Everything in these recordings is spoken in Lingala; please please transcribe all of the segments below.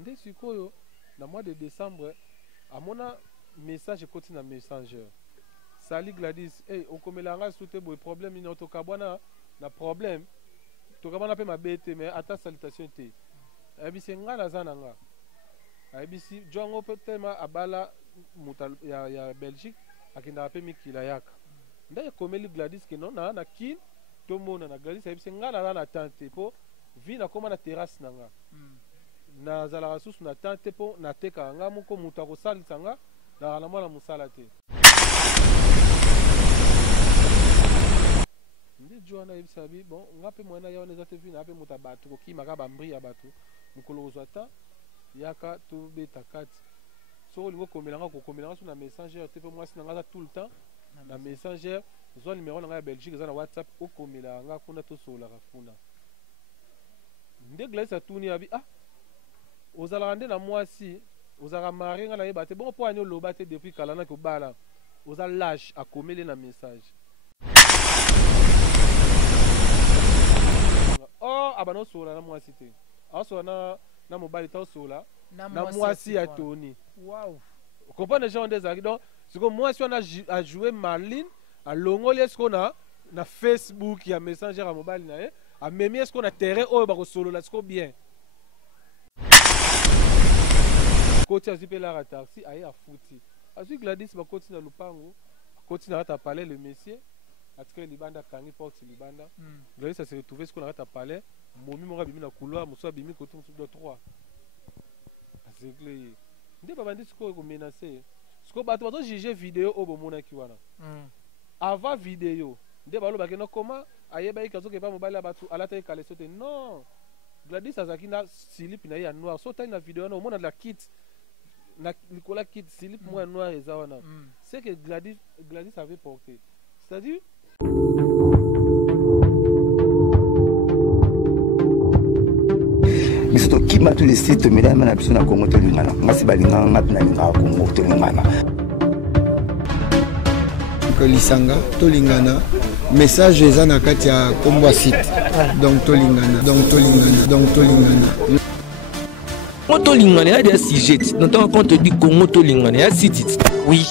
Nde sikoyo na mois de décembre à mon message continue na messenger. Sali Gladys, hey, okomelanga soute boy problème ino to kabwana na problème. To kabwana pe mabete mais ata salutation te. Abisi nga na zananga. Abisi jongo pe tema abala mutal ya Belgique akinda pe mikila yaka. Nda komeli Gladys ke non na kin to mona na Gladys abisi nga na tante po vi na koma na terrasse nanga. Na zala susu na tante po na teka nga moko muta ko salisanga na la mwana musala te. Ndi joana ibisabi bon ngape mwana ya oneza te vi na pe muta batu ko ki maka bambri ya batu mukolo ozata yaka to beta kati so lingo komelanga ko komelanga sur na messenger te pe moi sinanga tout le temps na messenger zo numéro na Belgique za na WhatsApp o komelanga kuna to sola kafuna nde Gladys atuni abi ah ozala nde na mwasi ozala mari nga na yeba te bon po ani oloba te depuis kalana ko bala ozala lâche a komele na message oh abano sola na mwasi te asola na mobile ta sola na mwasi ya Tony Waouh. Comprendre les gens des actes donc c'est comme mwasi on a joué Marlene à longoli est-ce qu'on a na Facebook ya messenger à mobile na e a memi est-ce qu'on a terrain oh ba ko solo là c'est bien côté azipe la taxi aye a fouti azu Gladys ba côté na lupango côté na ta parler le monsieur atika libanda kangi porte libanda Gladys ça se retrouver ce qu'on a ta parler momi mo bimi na couloir mo so bimi côté de 3 c'est clair nde ba bandi siko ko menacer siko bato bato juger vidéo o bomona ki wana avant vidéo nde ba lo ba kena comment ayeba ikazo ke ba mobile la bato alata e kale sote non Gladys azaki na slip na ya noir so na vidéo na omona la kit na Nicolas kit slip moi noir eza wana c'est que Gladys avait porté c'est-à-dire biso kima tous les sites mesdames na biso na Congo to lingana ngasi balinga ngati na linga Congo to lingana que lisanga to lingana message eza na kati ya kombo site donc to lingana Congo Lingana, il y a des sujets. Quand on te dit Congo Lingana, il y a 6 titres. Oui,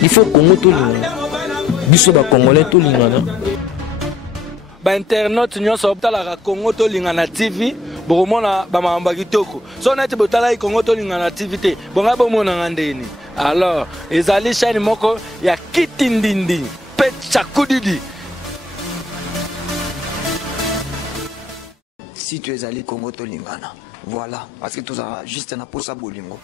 il faut Congo Lingana. Bisoba Congolais Lingana. Ba internet nyonso optala Congo Lingana TV, bomona ba mamba kitoko. So na te botala Congo Lingana TV te, bonga bomona ngandeni. Alors, ezali chaîne moko ya kitindindi, pecha kudidi. si tu es allé Congo Tolingana. Voilà, parce que tout ça juste un pour ça bolingo.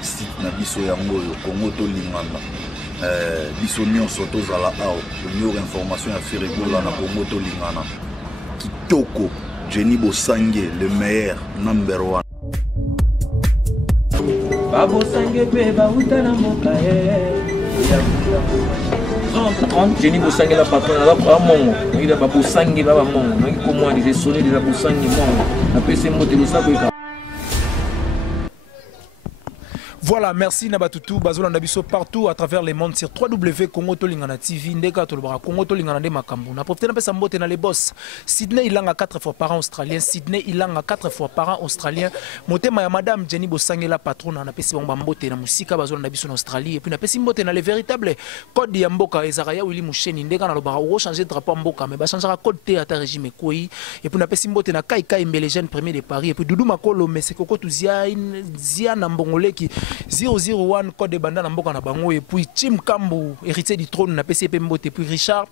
Site na biso yango Congo Tolingana. Biso nyonso tozala awa pour information ya Ferregola na Congo Tolingana. Kitoko, Jenny Bosange, le meilleur number 1. Babo Sange pe ba utana mokae. Jenny Bosange la patronne la ba mongo. Il a Babo Sange ba mongo. Ngi comment les sonner de Babo Sange mongo. Na pese mote lo sa ko. Voilà, merci Nabatutu, Bazola Nabiso partout à travers le monde sur www.Congo Tolingana TV, Ndeka Tolbara, Congo Tolingana de Makambu. Na profité na pesa mbote na les boss. Sydney il a 4 fois par an australien, Sydney il a 4 fois par an australien. Motema ya madame Jenny Bosange la patronne na pesa bomba mbote na musika Bazola Nabiso en Australie et puis na pesa mbote na les véritables code ya mboka Ezaraya Willy Musheni Ndeka na lobara o changer drapeau mboka mais ba changera code te ata régime koi et puis na pesa mbote na Kai Kai Mbele jeune premier de Paris et puis Doudou Makolo mais c'est Koko Tuzia Zia na Mbongole qui 001 code de banda na mboka na bango et puis Tim Kambu héritier du trône na PCP Mbote et puis Richard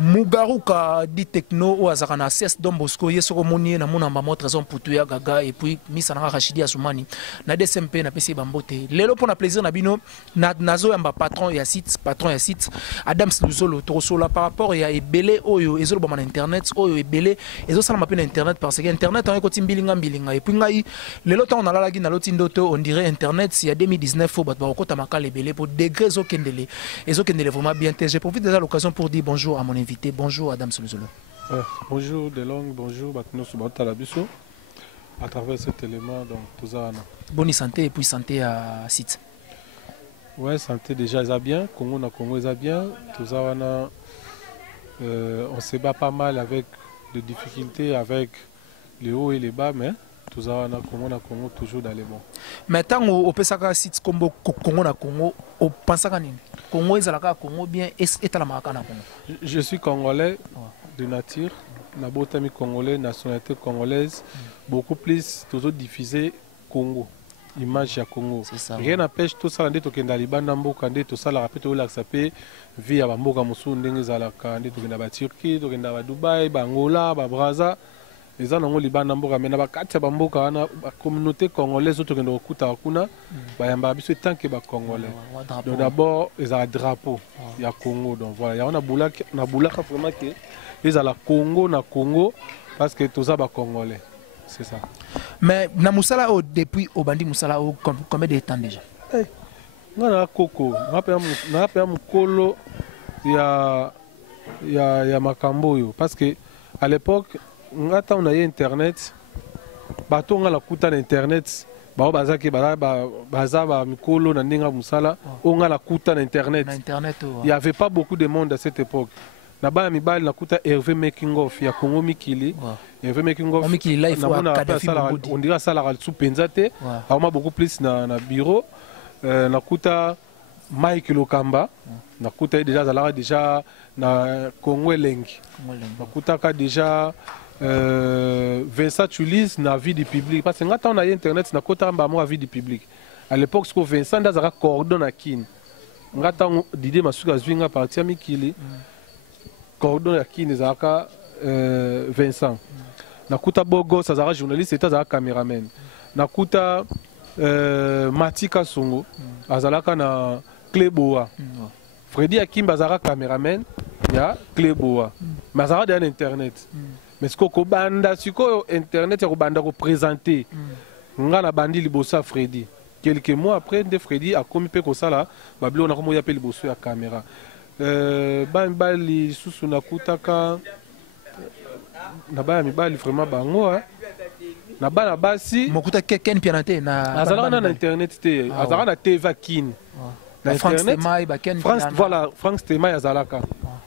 Mugaruka di techno ou azakana CS Don Bosco yesoko moni na mona mama trésor putuya gaga et puis Misa na Rachidi Asumani na DSMP na PC Bambote lelo pour na plaisir na bino na nazo yamba patron ya site Adams Luzolo Torosola par rapport ya ebele oyo ezolo ba na internet oyo ebele ezo sala mapena internet parce que internet on ko timbilinga mbilinga et puis ngai lelo temps na lalagi na loti ndoto on dirait internet si ya 2019 faut batba ko tamaka lebele pour degré zo kendele vraiment bien. Je profite de l'occasion pour dire bonjour à mon invité. Bonjour Adam Solozolo. Bonjour Delong, bonjour Batno Subata Labiso. À travers cet élément, donc tout ça. Bonne santé et puis santé à site. Ouais, santé déjà ça bien. Congo na Congo ça bien. Tout ça on se bat pas mal avec des difficultés avec les hauts et les bas, mais tout ça, on a Congo toujours dans les bons. Mais tant au Pesaka site comme Congo na Congo, au Pansakani, Congo est à Congo bien est à la Maracana Congo. Je suis congolais de nature, na botami congolais, nationalité congolaise, beaucoup plus toujours diffusé Congo. Image ya Congo. Rien n'empêche tout ça ndé tokenda libanda mboka ndé to sala rapete o la sapé via ba mboka musu ndenge zalaka ndé tokenda ba Turquie tokenda ba Dubai ba Angola ba Brazza eza nango libanda mboka mena ba kati ba mboka wana ba communauté congolaise tokenda okuta kuna ba yamba biso tant que ba congolais. Donc d'abord ils ont un drapeau ya Congo donc voilà ya on a boulaka vraiment que ils ont la Congo na Congo parce que tout ça ba congolais. C'est ça. Mais na musala depuis Obandi musala combien de temps déjà? Ngana koko, na pa mukolo ya makambo yo parce que à l'époque ngata on a internet bato ngala kuta na internet ba bazaki baza ba mikolo na ndinga musala on ngala kuta na internet. Il y avait pas beaucoup de monde à cette époque. Là-bas, il y a Hervé Making-of, il y a Congo Mikili. Hervé Making-of, on dirait ça, la sous Penzate. On a beaucoup plus dans le bureau. On a Mike Lokamba. On a déjà na Congo Lengi. On a déjà Vincent Chulis na vie du public. Parce que quand on a Internet, on a vie du public. À l'époque, Vincent a coordonné à Kin. On a Didier Masuka Zwinga parti à Mikili. Cordon ya Kine zaka Vincent. Nakuta Bogo Sazara journaliste et Tazara caméraman. Nakuta Matika Songo azalaka na Kleboa. Freddy Akim Bazara caméraman ya Kleboa. Mazara de internet. Mais ce ko banda siko internet ya banda ko présenter. Ngana bandi libosa Freddy. Quelques mois après de Freddy a commis pe ko sala bablo na komo ya pe liboso ya caméra. Bali susu nakutaka na baya mibali vraiment bango na bana basi mokuta ken pianate na azalaka na internet te azalaka na TV kin na internet France voilà France Tema azalaka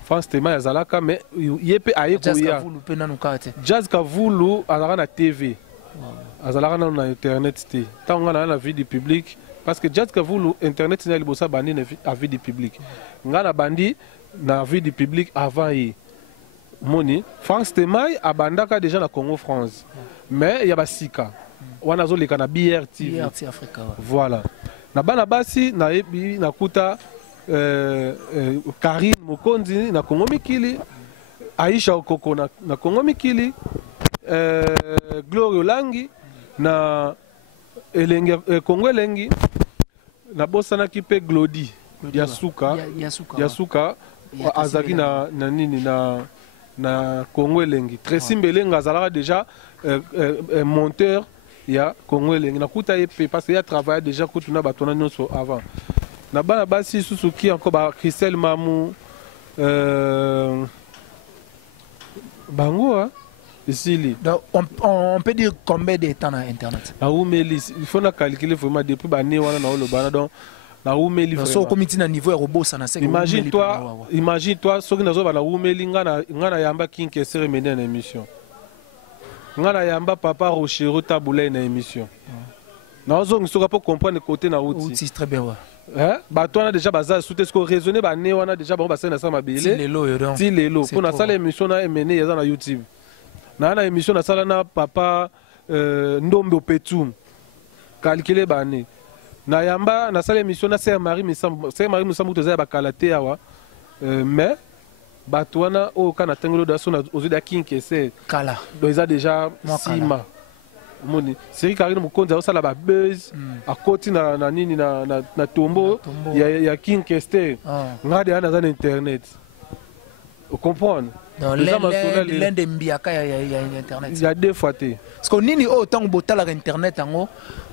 France Tema azalaka mais yepe ayeko ya Jazz Kavulu azalaka na TV azalaka na internet te tanga na vie du public. Parce que Jazz Kavulu, Internet, c'est le bandi à vie du public. Ngana bandi na vie du public avant y. Moni, France Temai a bandaka déjà na Congo France. Mais il y a Basika. On a zolé kana BRT. BRT Africa. Voilà. Na bana basi na ebi na kuta Karine Mokonzi na Congo Mikili. Aisha Okoko na Congo Mikili. Gloria Langi na Congo Elengi. Na bosana kipe Glody Yasuka azaki na nini na Congo Elengi. Tracy Mbelenga azalaka déjà monteur ya Congo Elengi. Na kuta yepe parce qu'il a travaillé déjà kutuna batona nyonso avant. Na bana basi Suzuki encore ba Christelle Mamou bango ici. Donc on peut dire combien de temps sur internet? Il faut calculer vraiment depuis l'année où on a le bana donc na umeli vraiment. So comité na niveau robot ça na c'est. Imagine-toi ce que nous avons na umeli ngana yamba kinke cérémonie na émission. Ngana yamba papa Rochero tabula na émission. Na ozongi soka pour comprendre côté na outil. Outil très bien ouais. Hein? Bah toi on a déjà bazar sous ce qu'on raisonner ba né on a déjà bon ba ça na ça mabele. Ti lelo pour na salle émission na mené ya na YouTube. Na émission na sala na papa Ndombe Petum calculer bane na yamba na sala émission na Sœur Marie Musambu toza ba kalate awa mais batwana o kana tengelo da sona ozuda kinkese kala donc ils a déjà sima moni c'est Karine Mukonza o sala ba buzz a koti na nini na tombo ya kinkeste ngade ana za internet vous comprenez. L'un des mbiaka ya internet. Il y a deux fois. Parce que nini autant botala internet ango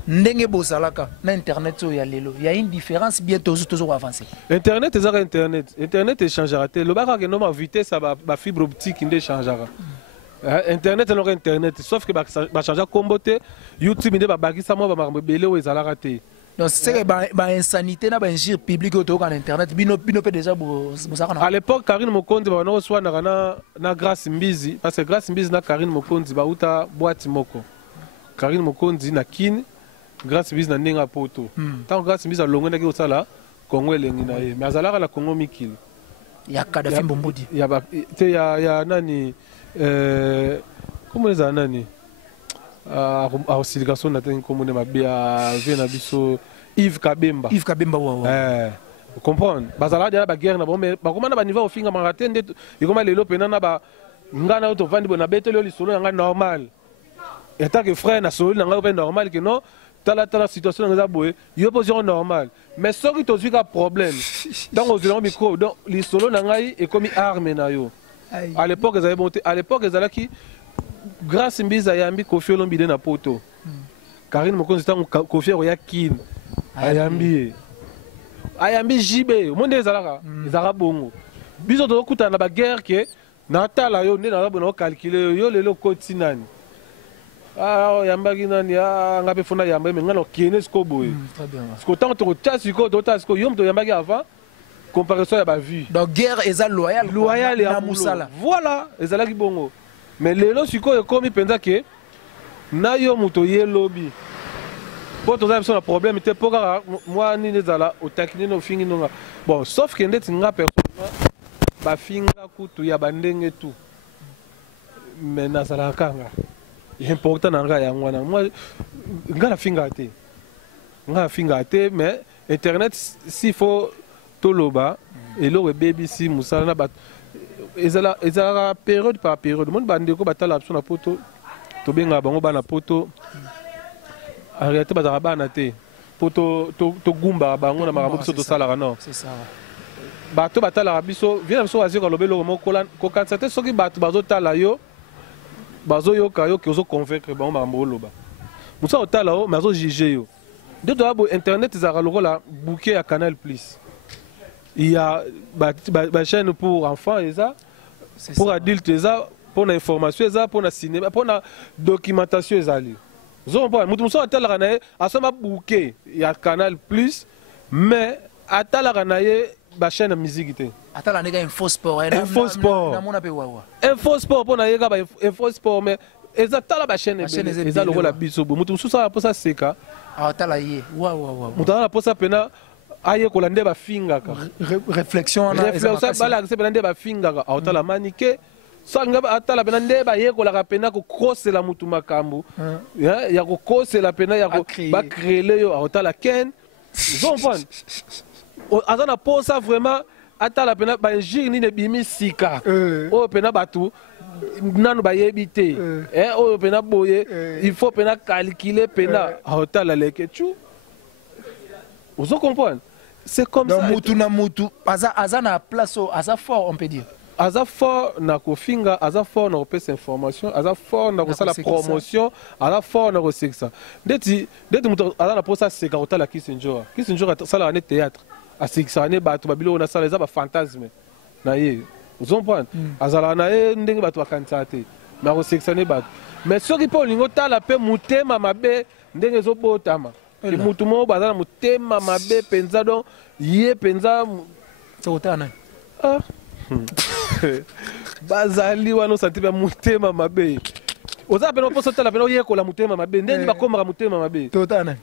ndenge bozalaka na internet so ya lelo. Il y a une différence bientôt toujours avancer. Internet est internet. Internet changera. Le baraka no ma vitesse ba fibre optique inde changera. Internet est internet sauf que ba changer combo te YouTube inde ba bakisa mo ba marbele o ezalaka te. Donc c'est que insanité na injure publique autour en internet bino peut déjà à l'époque Karine Mokonzi ba no soit na Grâce Mbizi parce que Grâce Mbizi na Karine Mokonzi ba uta boîte moko Karine Mokonzi na kin Grâce Mbizi na ndenga poto tant Grâce Mbizi alongo na ki osala Congo elengi na ye mais azalaka la Congo mikili ya Kadhafi Mbombodi ya nani comment les anani a osilication na tengi komone mabe a vena biso Yves Kabemba wa vous comprenez bazala dia ba guerre na bon mais ba komana ba niveau ofinga mangate nde ikoma lelo pena na ba ngana to vandi bona betelo lisolo yanga normal état que frère na solo nga pas normal que non tala situation nga boye yo position normale mais soki to zwika problème donc aux gens micro donc lisolo na ngai e komi arme na yo à l'époque ils avaient monté à l'époque ils allaient qui Grâce Mbizi ayambi Kofi Olomide na poto Karine Mokonzi tango Kofi ya kin ayambi jibe monde ezalaka bongo biso to kuta na ba guerre ke na tala yo nde na bona calculer yo lelo koti nani yambaki nani ngape fona yamba mais ngalo kene sko boy très bien parce que tant to tasi ko to tasi ko yom to yambaki avant comparaison ya ba vie donc guerre eza loyal ya musala voilà ezalaki bongo mais lelo sikoyo ekomi mpenza ke na yo moto ye lobi po toza biso na problème te mpo kaka mwa nini ezala otaki nini ofingi nonga bon sauf ke ndeti nga personnellement bafinga kutu ya bandenge tu mais nazalaka kanga important na nga yango wana nga nafinga te mais internet s'il faut toloba eloko ebebi musala na bato ezalaka période par période monde bandeko batala biso na poto tobenga bango bana poto en réalité bazalaka bana te po togumbaka bango na makambo biso tosalaka non bato batalaka biso vie na biso bazwi kaloba eloko moko kokanisa te soki bato bazotala yo bazoyoka yo ke ozoconvaincre bango makambo oloba mosu akotala yo mais azojuge yo nde toya boye internet ezalaka lokola bouquet ya Canal Plus. Il y a des chaînes pour enfants, pour adultes, pour l'information, pour le cinéma, pour la documentation. Nous avons bouquet, il y a Canal Plus, mais à la chaîne de musique. Info sport. Info sport pour info sport, mais ezatala ba chaîne eza lokola biso mutu mususu ala posa seka awatala ye wa mutu ala posa pena aye kolande ba fingaka réflexion bala se pena nde ba fingaka awatala manike sanga atala pena nde ba ye kolaka pena ko kosela mutu makambo ya ko kosela pena ya ko ba créer yo awatala ken zomfan azana posa vraiment atala pena ba njiri ni ne bimi sika o pena batu nanu bayebi te oyo pena boye il faut pena calculer pena hotala leke tu ozo comprendre c'est comme ça mutu na mutu aza na place aza fort on peut dire aza fort na kofinga aza fort na kopesa information aza fort na kosala promotion aza fort na kosekisa ndeti mutu aza na posa seka kotala Kisinjora asalaka ne théâtre asekisaka ne bato babilo na sala eza bafantasme na ye ozompwana azalaka na ye ndenge bato bakanisa te me akosekisa ne bato mais soki mpe olingi otala mpe motema mabe ndenge ezobotama mutu moko baza na motema mabe mpenza donc ye mpenza sokotana bazali wana osanti mpe motema mabe oza pena mposa otala pena oyekola motema mabe ndenge bakomaka motema mabe totana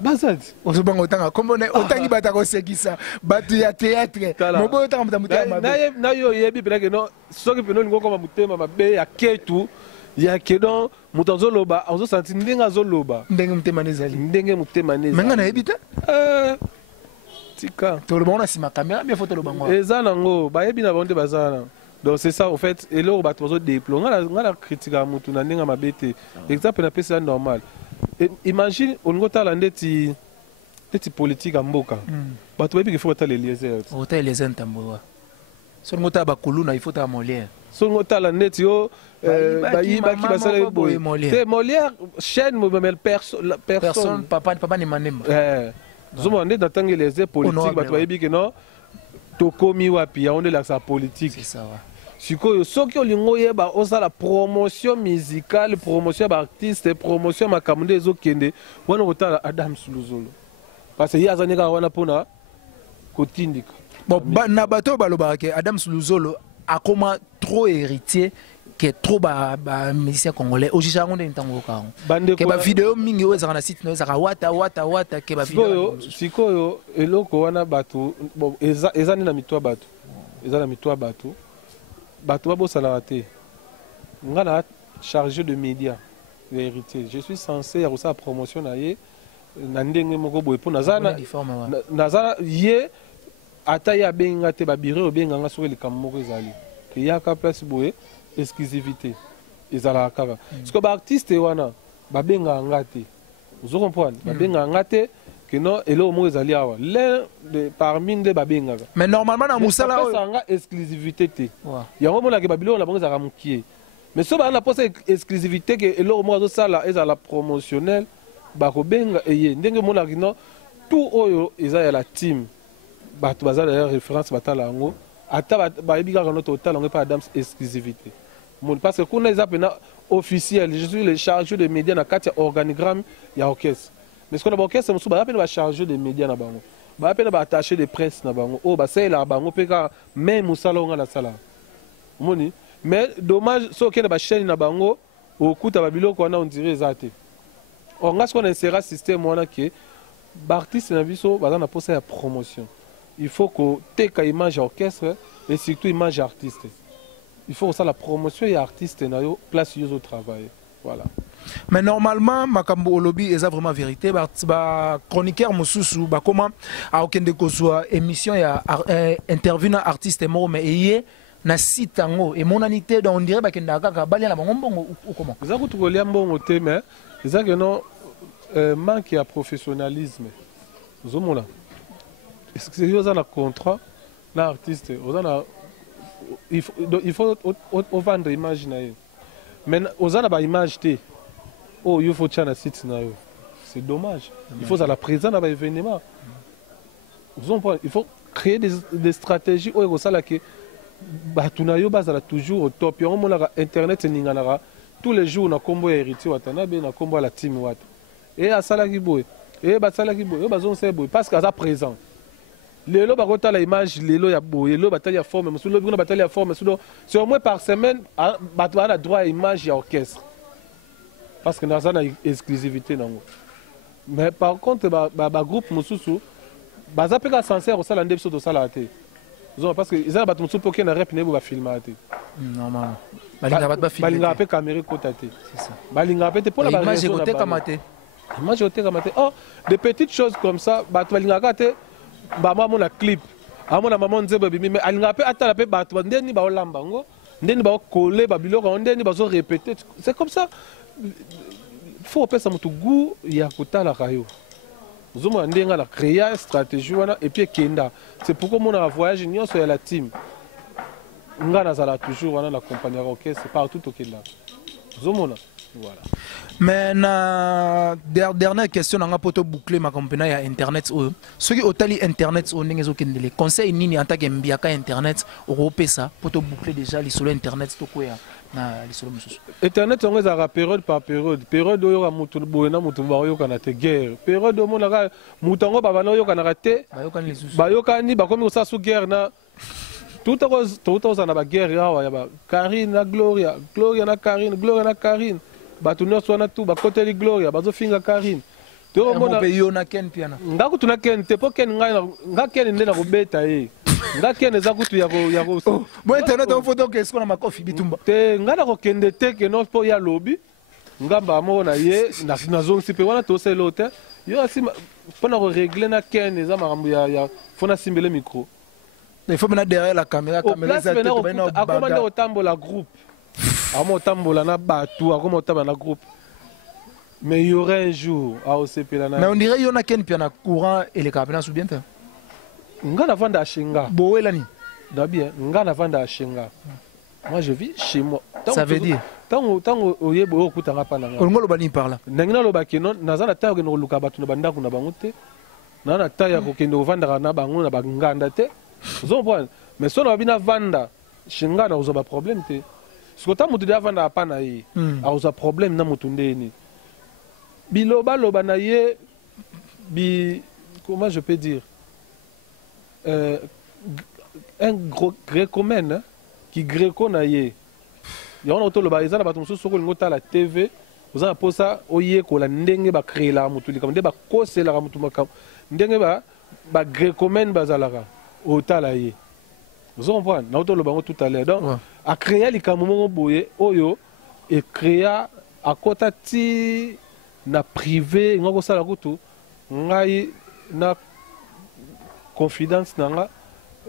bazadi ozobanga otanga kombona otangi bato akosekisa bato ya théâtre moboyo otanga moto motema mabe na yo oyebi penake no soki pena olingi okoma motema mabe ya ketu ya ke donc moto azoloba azosanti ndenge azoloba ndenge motema nezali ndenge motema nezali menga nayebi te tika toloba ngo na nsima caméra bien faut toloba ngo eza nango bayebi na bango nde baza na donc c'est ça en fait eloko bato bazodéplo nga na kritika motu na ndenge mabe te exemple napesa normal imagine olingi otala ndeti politique ya mboka bato bayebi ke faut otala Eliezer otala Eliezer Ntamboa soki otala bakuluna il faut otala Molière soki otala ndeti yo bayibaki basala boye te Molière chaîne personne papa ni manemba zomona nde na ntango Eliezer politique bato bayebi ke non tokomi wapi yango nde elakisaka politique sikoyo soki olingo yeba osala promotion musicale, promotion d'artiste, promotion makambo nde ezokende wana kotala Adams Luzolo parce que yazani ka wana pona kotindika. Bon, na bato balobaka ke Adams Luzolo akoma trop héritier que trop ba musicien congolais au jija ngonde ntango ka ke ba vidéo mingi weza na site no ezaka wata ke ba vidéo sikoyo eloko wana bato bon ezani na mitwa bato ezana mitwa bato bato babosala te ngana chargé de médias vérité je suis censé ya sa promotion na ye na ndenge moko boye po nazana ye ata ya benga te ba biro benga nga soki likambo moko ezali ke ya ka place boye exclusivité ezala kaka parce que ba artiste wana ba benga ngate vous comprenez ba benga ngate que non elo mo ezali awa l'un de parmi de ba benga mais normalement na musala nga exclusivité te yango mo la ke ba bilo na bango ezala mukie mais so ba na posa exclusivité que elo mo azo sala ezala promotionnel ba ko benga eye ndenge mo la kino tout oyo ezala la team bato bazala ya référence batala ngo ata ba ebika kana total ngo pa Adams exclusivité parce que kuna eza pena officiel je suis le chargé de médias na kati organigramme ya orchestre mais ce qu'on a orchestre musu ba pena ba chargé de médias na bango ba pena ba attaché de presse na bango o ba sala bango peka même musala nga la sala moni mais dommage so ke ba chaîne na bango okuta ba biloko wana on dirait ezate on nga ce qu'on insère système wana ke ba artiste na biso ba na posa ya promotion il faut que teka image orchestre et surtout image artiste. Il faut que la promotion et artiste na yo place au travail. Voilà. Mais normalement makambo olobi est vraiment vérité ba chroniqueur mususu ba comment a okende kozwa émission ya interview na artiste mo mais yé na site ngo et monanité donc on dirait ba kenda kaka balia na bango mbongo ou comment. Za ko tukolia mbongo te mais ça que non manque ya professionnalisme. Zomona. Est-ce que c'est un contrat l'artiste il faut vendre image na ye mais ozana ba image te oh il faut tchana site na yo c'est dommage il faut la présence na ba événement il faut créer des stratégies oh ça que bato na yo bazala toujours au top yo monaka internet ninganaka tous les jours na kombo ya héritier watanabe na kombo la team wata et asala ki boy et basala ki boy bazon se boy parce que ça présent lelo bakota la image lelo ya boye lelo batali ya forme musulo bino batali ya forme musulo c'est au moins par semaine bato ana droit à image ya orchestre parce que na ça na exclusivité nango mais par contre ba groupe mususu baza peka sincère osala nde biso to sala te parce que ils bato mususu poke na rep ne ba filmer te normalement balinga bato ba filmer balinga pe caméra kota te c'est ça balinga pe te pour la image côté kamate image côté kamate oh des petites choses comme ça bato balinga ka te bama mona clip amona maman nzebo bimi mais alinga pe atala pe bato ndeni ba olamba ngo ndeni ba coller ba biloko ndeni ba zo répéter c'est comme ça faut penser mutu goût ya kotala kayo zoma ndenga la créer stratégie wana et puis kenda c'est pourquoi mon voyage nyonso ya la team ngana zala toujours wana la compagnie orchestre partout au kenda zomona voilà. Mais na dernière question nga poto boucler ma compagnie ya internet o ceux qui otali internet o ndenge zokendele conseil nini en tant que mbiaka internet europesa poto boucler déjà les solo internet to ko ya na les solo mususu internet on za période par période oyo ka mutu boyena mutu ba yo kana te guerre période mo na mutango baba no yo kana te ba yo kani ba komi sa su guerre na tout aux na ba guerre ya ba Karine na Gloria na Karine Gloria na Karine bato nyonso wana tu bakoteli Gloria bazofinga Karine to mona yo na ken piana ngako tuna ken te po ken nga ken nde na kobeta ye nga ken eza kutu ya ko bo internet on photo que est-ce na makofi bitumba te nga na kokende te ke no po ya lobi ngamba mo na ye na zone sipe wana to selo te yo asima pona ko régler na ken eza makambo ya fona simbele micro il faut maintenant derrière la caméra ça te bena akomanda otambola groupe amo tambola na batu akomo tamba na groupe mais il y aura un jour à OCP là mais on dirait yona ken piana courant et les cabinets sous bien te ngana vanda shinga boela ni da bien ngana vanda shinga moi je vis chez moi ça veut dire tango oyebo okutanga pa na ngolo bani parla ndengina lo bakino nazana tayo ke no luka batu na bandako na bango te na tayo ko kendo vanda na bango na banganda te zo point mais so na bina vanda shinga na uzoba problème te sikota mutu de avanda apana ye a uza problème na mutu ndeni biloba loba na ye bi comment je peux dire un gros grécomène qui gréco na ye yona otoloba ezana bato mususu soko ngota la TV ozana posa oye ko la ndenge ba créer la mutu likam nde ba kosela ka mutu makam ndenge ba grécomène bazalaka otala ye vous comprenez na otoloba ngo tout à l'heure donc a créer likam mo boye oyo et créer a kota ti na privé ngoko sala kutu ngai na confidence nanga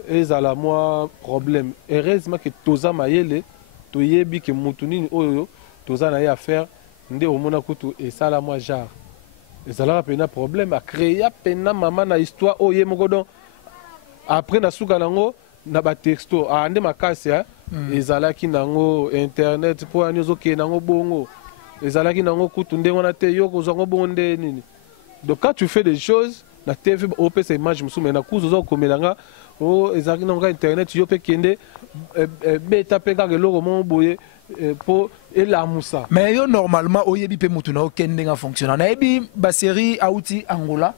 ezala moi problème heureusement que toza mayele toyebi que mutu nini oyo toza na ye affaire nde omona kutu esala moi genre ezalaka pena problème a créer pena mama na histoire oyo moko donc après na suka nango na ba texto ande makasi ezalaki nango internet po ani ozoke nango bongo ezalaki nango kutu ndengo na te yo kozango bongo nde nini donc quand tu fais des choses na TV op sa image musu mais na kuzo zo komelanga o ezalaki nango internet yo pe kende beta pe ka keloko mo boye po elamusa mais yo normalement oyebi pe mutu na okende nga fonctionner na yebi ba série auti Angola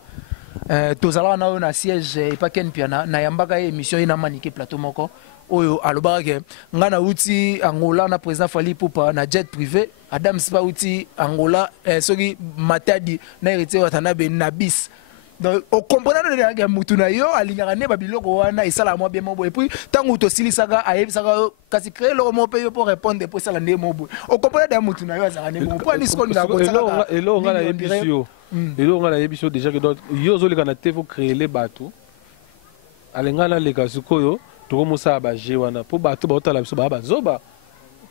tozala na na siège pa ken piana na yambaka émission ina manike plateau moko oyo alobaka ke ngana uti Angola na président Fally Ipupa na jet privé Adam Sipa uti Angola soki matadi na héritier watanabe na bis donc au comprendre de mutu na yo alingaka ne babiloko wana esala moi bien mobo et puis tango to silisaka ayebisaka kasi créer le mo pe yo pour répondre pour ça la ne mobo au comprendre de mutu na yo azaka ne mobo pour ni ce qu'on a ko elo ngana yebisio elo ngana yebisio déjà que donc yo zo leka na TV créer les bateaux alingana leka sikoyo to mosa ba je wana po bateau ba otala biso ba zoba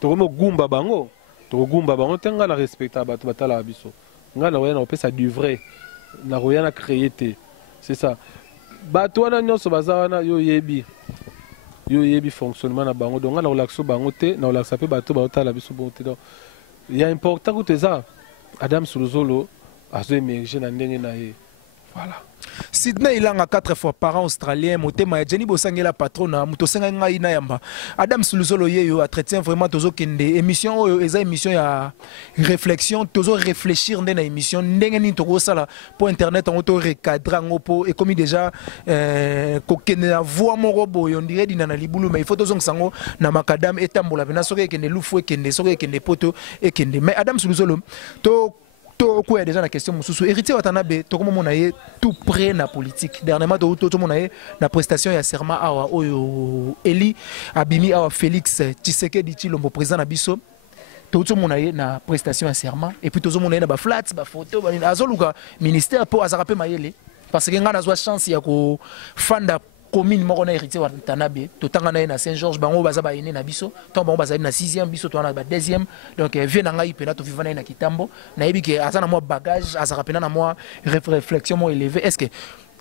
to mo gumba bango tenga na respecta bateau batala biso ngana wana opesa du vrai na rien à créer, c'est ça. Bato na nyonso bazawana yo yebi fonctionnement na bango donc na relaxo bango te na relaxa pe bato ba otala biso bonté donc il y a important que ça Adam Suluzolo azo émerger na ndenge na ye voilà. Sydney Ilanga 4 fois par an australien motema ya Jenny Bosangela patrona muto senga ngai na yamba Adam Suluzolo yeyo entretien vraiment tozo kende émission oyo eza émission ya réflexion tozo réfléchir ndena émission ndenge ni toko sala pour internet on to recadrer ngopo et comme déjà ko kende na voix moko boyo on dirait dina na libulu mais il faut tozo sango na makadam etambola bena soke kende lufu kende soke kende poto et kende mais Adam Suluzolo to quoi déjà la question mususu héritier watanabe to comme mona ye tout près na politique dernièrement to mona ye na prestation ya serment awa oyo Eli abimi awa Félix Tshisekedi Tshilombo président na biso to mona ye na prestation ya serment et puis to mona ye na ba flats ba photo ba azoluka ministère pour azarape mayele parce que ngana zwa chance ya ko fanda commune moko na héritier watanabe to tanga na Saint-Georges bango baza ba ene na biso to bango baza na 6e biso to na ba 2e donc vient na ngai pena to vivana na kitambo na yebi ke azana mo bagage azaka pena na mo réflexion mo élevé est-ce que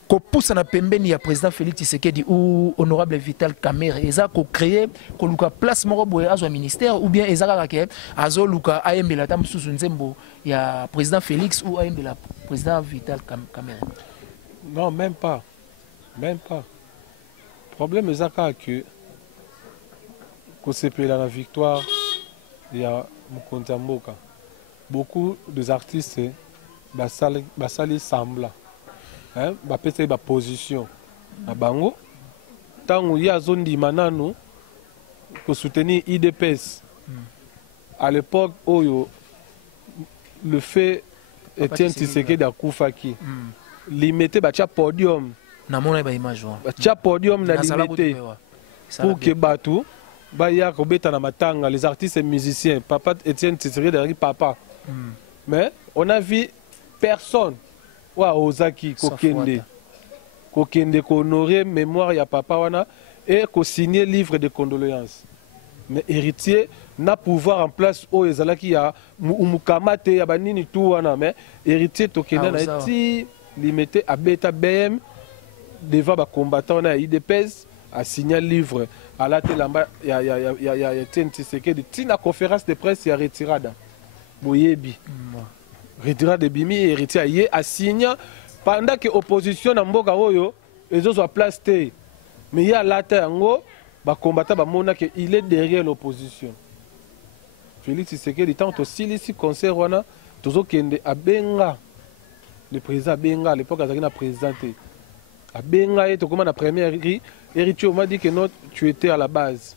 ko poussa na pembeni ya président Félix Tshisekedi ou honorable Vital Kamerhe eza ko créer ko luka place moko boye azwa ministère ou bien ezaka ke azo luka ayembela tam susu nzembo ya président Félix ou ayembela président Vital Kamerhe non même pas problème ezaka que kosepela la victoire ya mokonzi ya mboka beaucoup des artistes basali sembla bapesa ba position na bango ntango ye azondima nanu kosoutenir IDPS à l'époque oyo le fait Etienne Tshisekedi akufaki limité batia podium na mona ba image batia podium na limité pour que batu baya kobeta na matanga les artistes et musiciens papa Etienne Tshisekedi derrière papa mais on a vu personne wa ozaki kokende ko honorer mémoire ya papa wana et ko signer livre de condoléances mais héritier na pouvoir en place o ezalaki ya mukamate ya banini tout wana mais héritier tokenda na ti limité à beta BM devant ba combattant na IDPS a signé un livre à la telamba ya Etienne Tshisekedi tina conférence de presse ya retirada boyebi retirada de bimi héritier yé a signé pendant que opposition na mboka oyo ezo so place té mais ya la yango combattant bamona que il est derrière l'opposition. Félix Tshisekedi tant aussi ici concert wana tozo kende abenga le président abenga à l'époque azaki na présenté abenga et to comme na première héritier m'a dit que non tu étais à la base.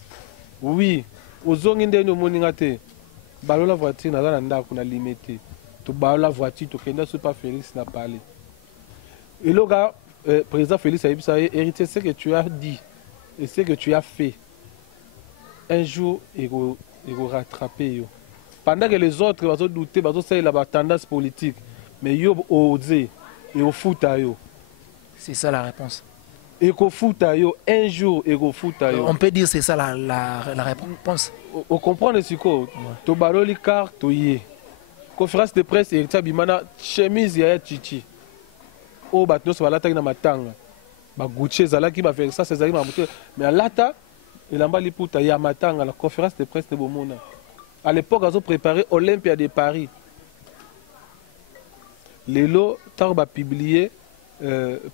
Oui, ozongi ndeno moninga te. Balola voiture na ndako na limité. To balola voiture to kenda sur pas Félix n'a parlé. Et le gars président Félix Aïbisa héritier ce que tu as dit et ce que tu as fait. Un jour il va rattraper yo. Pendant que les autres vont douter, vont faire la tendance politique, mais yo osé et au foot à yo. C'est ça la réponse. Et qu'au foot à yo, un jour et au foot à yo. On peut dire c'est ça la réponse. On comprend ce quoi. To baloli car to yé. Conférence de presse et bimana chemise ya chichi. O batno so balata na matanga. Ba Gucci zalaki ba faire ça c'est ma moto. Mais alata il amba liputa ya matanga la conférence de presse de Bomona. À l'époque, ils ont préparé Olympia de Paris. Les lots, tant que publié,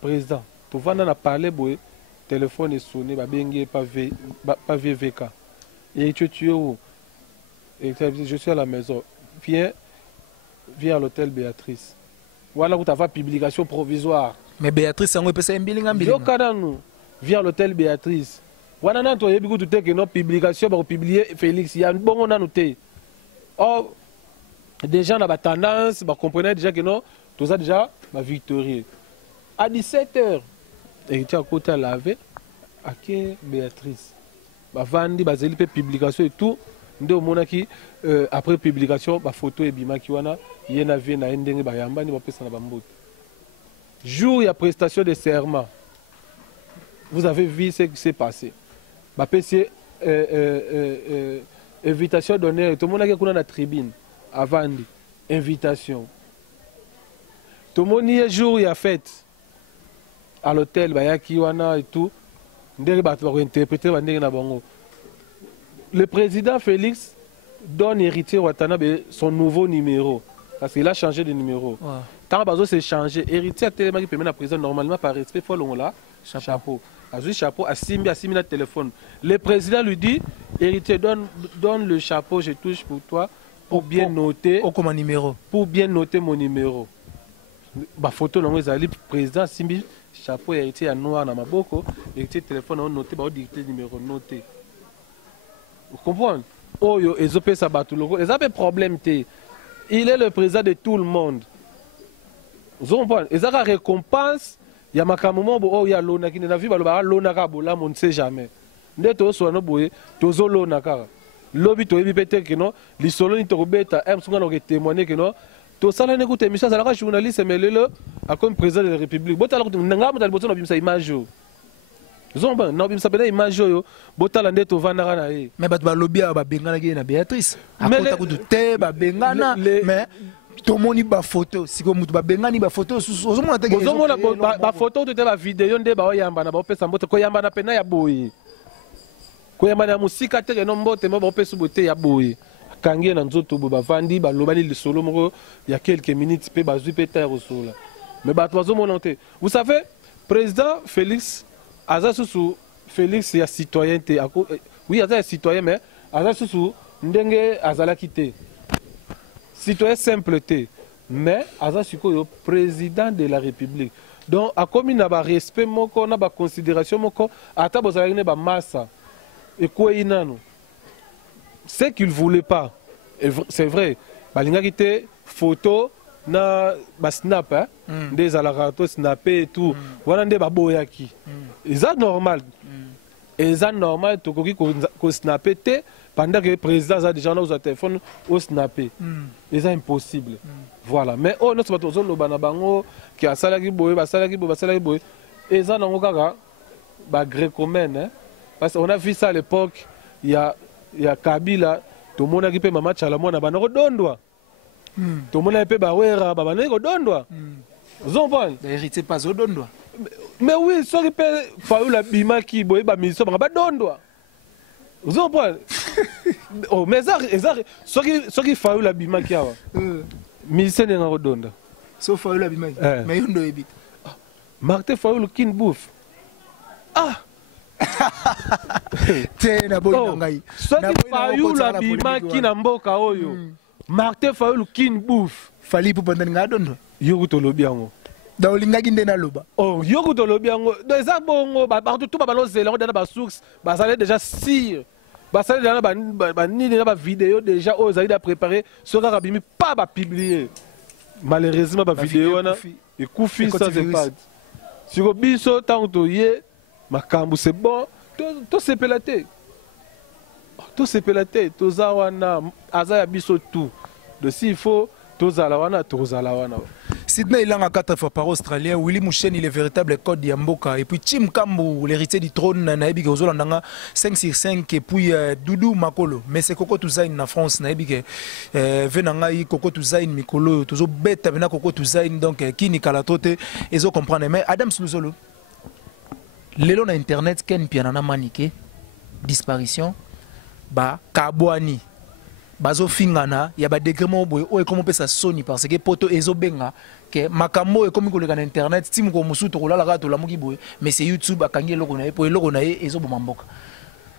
président. Tout le monde a parlé, le téléphone est sonné, pas VVK. Et tu es où? Je suis à la maison. Viens à l'hôtel Béatrice. Voilà où tu as fait publication provisoire. Mais Béatrice, c'est un peu ça, viens à l'hôtel Béatrice. Voilà, tu as beaucoup de nos publications pour publier Félix. Il y a un bon noté. Or, déjà, on a tendance, on comprenait déjà que non, tout ça déjà, ma victorieux. À 17h, il était à côté à laver, à qui Béatrice. Vandi, bazeli pe publication et tout. Ndo monaki après publication, ba photo et bima ki wana, yena vie na ndenge ba yamba ni ba pesa na bambote. Jour il y a prestation de serment. Vous avez vu ce qui s'est passé. Ba pesier invitation d'honneur. Tout le monde a dans la tribune. Avant, invitation. Tout le monde y a jour, il y a fête. À l'hôtel, il y a Kiwana et tout. Le président Félix donne héritier Watanabe son nouveau numéro. Parce qu'il a changé de numéro. Tant que c'est changé, héritier a tellement qui permet la prison normalement par respect, il faut l'on chapeau. Azui chapeau, à 6 000 téléphone. Le président lui dit, héritier, donne le chapeau, je touche pour toi, pour bien noter. Comme numéro. Pour bien noter mon numéro. Ma photo, non, le président, 6 000 chapeau, héritier à noir dans ma boko, héritier téléphone, on noté, on dicté numéro noté. Vous comprenez? Oh, ils ont fait ça, ils ont un problème. Il est le président de tout le monde. Vous comprenez? Ils ont une récompense. Il y a un moment où il y a l'ona qui n'a vu l'ona kabola, on ne sait jamais. Ndé to so no boye to zo l'ona ka. Lobi to ebi peut-être que non, li solo ni to beta am sunga no témoigner que non. To sala ne écoute émission ça la journaliste mais le a comme président de la République. Bota la ko nga mo dal boto no bimsa image yo. Zomba no bimsa pena image yo, bota la ndé to vanara na ye. Mais bat ba lobby ba bengana ki na Béatrice. Akota ko te ba bengana mais tomoni ba photo siko mutu ba bengani ba photo ozomona te ozomona ba photo to te ba video nde ba yamba na ba pesa mbote ko yamba na pena ya boyi ko yamba na musika te no mbote mo ba pesa bote ya boyi kangi na nzoto bo ba vandi ba lobani le solo moko ya quelques minutes pe ba zui pe terre au sol mais ba to ozomona te vous savez président Félix azasu Félix ya citoyenneté oui aza citoyen mais azasu ndenge azala kité citoyen simpleté, mais Aza Suko président de la République. Donc, à comme il n'a pas respect, il n'a pas considération, à ta bozalane ba massa. Et quoi il n'a non? C'est qu'il ne voulait pas. C'est vrai. Balinga qui était photo na ba snap hein, des alarato snapé et tout. Voilà des baboyaki. Et ça normal. Et ça normal to ko snapé te. Pendant que le président a déjà un téléphone au snappé. C'est impossible. Voilà. Mais oh, nous sommes tous les bango qui a salagi boy, salagi boy. Et ça, nous avons un gréco-mène. Parce qu'on a vu ça à l'époque. Il y a Kabila. Tout le monde a dit maman Tchalamon a bango dondwa. Tout le monde a dit bawera babaneko dondwa. Vous comprenez? Héritier pas au dondwa. Mais oui, ceux qui peuvent faire la bima qui boy ba mission ba dondwa. Vous comprenez? Oh, mais ça, ce qui fait la bima qui a. Mais c'est un redonda. Sauf fait la bima. Mais il y a un Martin fait le kin bouffe. Ah! te na boyi ngai soki Fayulu abimaki na mboka oyo Martin Fayulu kin bouffe fali pour pendant ngadondo yo kutolobi yango da olingaki nde naloba oh yo kutolobi yango eza bongo partout tout balozela ngo dana ba source bazale déjà sire basale dana ba nini na ba vidéo déjà aux ezali da préparer soki abimi pas ba publier malheureusement ba vidéo wana ekufi ça c'est pas siko biso tango toye makambo c'est bon to sepela te toza wana aza ya biso tout de s'il faut tozala wana Sydney Ilanga 4 fois par Australien, Willy Mouchen il est véritable code Yamboka et puis Tim Kambu l'héritier du trône Naebi Ozolanda 5/5 et puis Doudou Makolo mais c'est Koko Touzain na France Naebi venanga Koko Touzain Mikolo tozo beta bena Koko Touzain donc kini kala tote ezo comprendre mais Adam Suluzolo lelo na internet ken pianana manike disparition ba kabwani bazo fingana ya ba degrement boy o ekomo pesa soni parce que poto ezo benga ke makambo ekomi koleka na internet timu ko musuto kolala ka to lamuki boy mais c'est YouTube akangi eloko na ye po eloko na ye ezo bomamboka